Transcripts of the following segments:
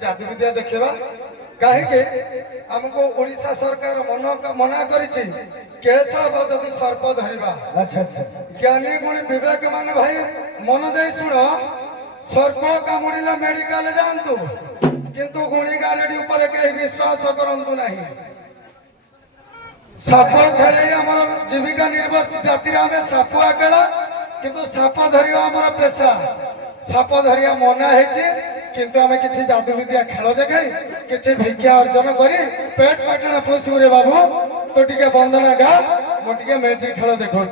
जादुविद्या देखा कहीं आमको ओडिशा सरकार मना करिछि केस हम जदि सर्प धरिबा। अच्छा अच्छा ज्ञानी गुणी विवेक मान भाई मन दे शुण सर्प कामुड़िले मेडिकल जातु किंतु गुणी गारेडी ऊपर कहीं विश्वास करंतु नहीं। साप खेले आमर जीविका निर्वाह जाति आम साप आकेला किंतु साप धरिया आमर पेशा। साप धरिया मना है किंतु आम कि जादू विद्या खेल देखे कि भिक्षा अर्जन कर पेट पाटना पोषिबू रे बाबू तो टिके वंदना गा मुझे मैजिक खेल देखा।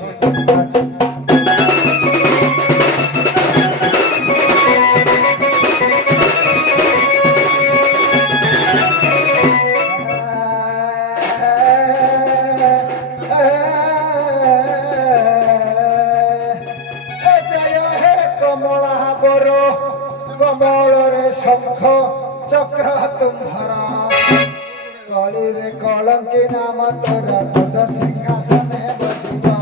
शंख चक्र तुम्हारा कली रे कलंकी नाम तोरा पद सिंहासन बसिबा।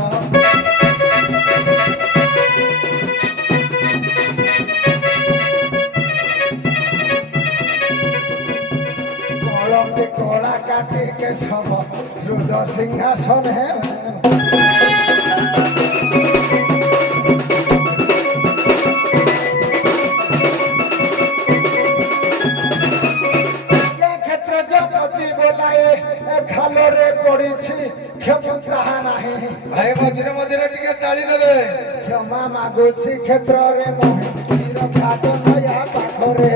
कलंकी कला काटी के सब रुद सिंहासन है। भाई मझे मझे टिके ताली देवे क्षमा मागुची क्षेत्र रे मोहिनीर खाद नया पाखरे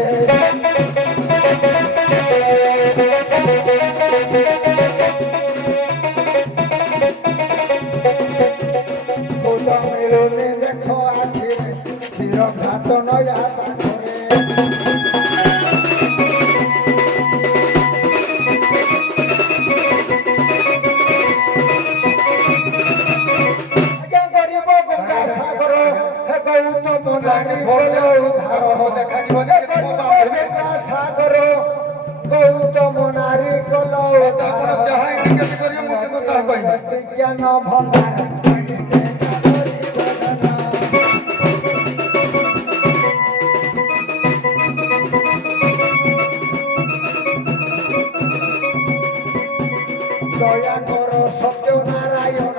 बोल मिलुनी देखो आखिरे क्षीर खाद नया पाखरे। सागर गौतम नारी कल विज्ञान भंडार दया कर सत्य नारायण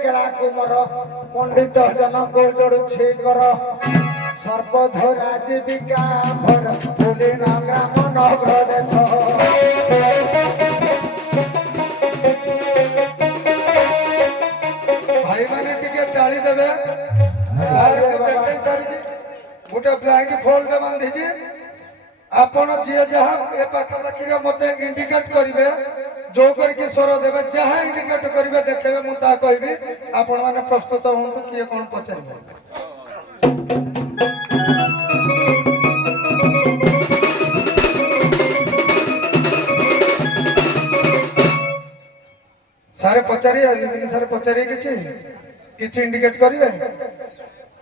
केला कुमर पंडित जनक जोड़ुछे कर सर्पधरा जीविका भर बुलिन ग्राम नगर देश। भाई मैंने टिके ताली देवे गोटे ब्लाइंड फोल्ड बांधी आपण जी जहाँ ए पाखापाखी मत इंडिकेट करेंगे जो करके स्वर देवे जहाँ इंडिकेट करेंगे देखे मुझे कहबी आपण मैंने प्रस्तुत हूँ किए कौन पचार सारे पचारि सारे पचारि किछि इंडिकेट करेंगे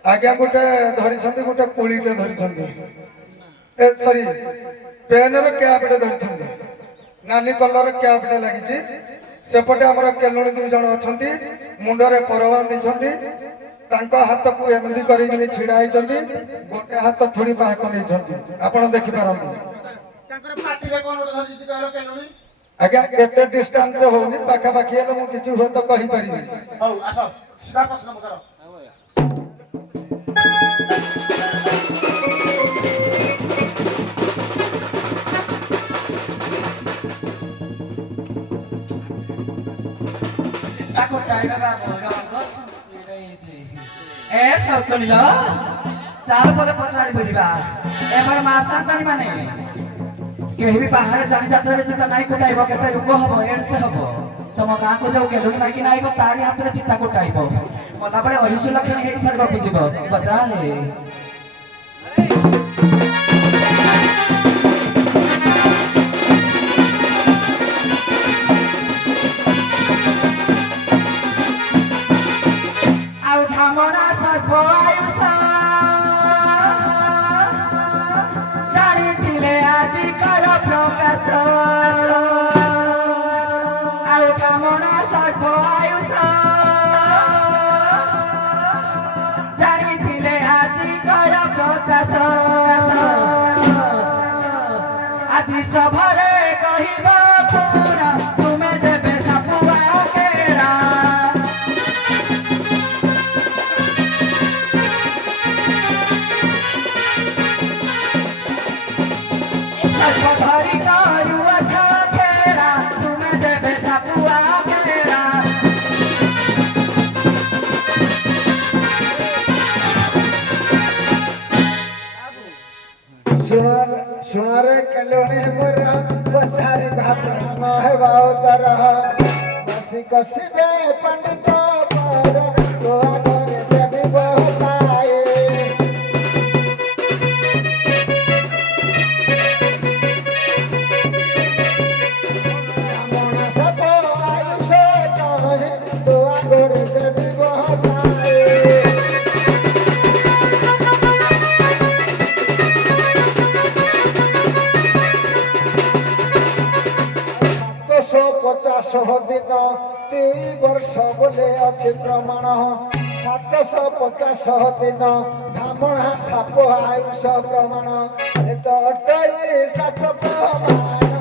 आज्ञा गोटे धरी गोटे कोलीटे धरी सॉरी पेनर कैपटे धरी नाली कलर कैपटे लगी सेपटे आमर केलुणी 2 जन अच्छा मुंडरे पर बांधी हाथ को एमती कर छिड़ा होती गोटे हाथ थोड़ी बाहक नहीं आप देखिपार आज्ञा एत डिस्टान्स होनी पाखापाखि हेल्ले मुझे किसी हुए तो कहीपरि ए सौतलियो चाल पदे पचारि बुझिबा एबार मासांतानी माने केही भी बाहर जानी जात्रा रे चिता नाही कोटाइबो केते रुको हबो एड से हबो तम गां को जाऊ केलुनी माइकी नाइबो तारी हाथ रे चिता कोटाइबो मला बडे अहिसु लक्षण हेई सरबा बुझिबो बजा रे आउ ढामना सर्प आयुष जानी थिले आजी कर प्रकाश आउ ढामना सर्प आयुष जानी थिले आजी कर प्रकाश আজি সভারে কহিব পুরা তুমি যেবে সাপুয়া কেড়া सर्प धरी करू अच्छा खेड़ा तुम्हें जेबे सापुआ केड़ा सुनारे केलुणी मोरा पछारी भा प्रश्न हेबा उतर बसी कसिबे पंडित पर तो आगे देवी बहताए मना सब आयुष चाहे तो आगे देवी बहताए दिन 3 वर्ष बोले अच्छे प्रमाण 750 दिन धामणा साप आयुष प्रमाण तो अटई सात प्रमाण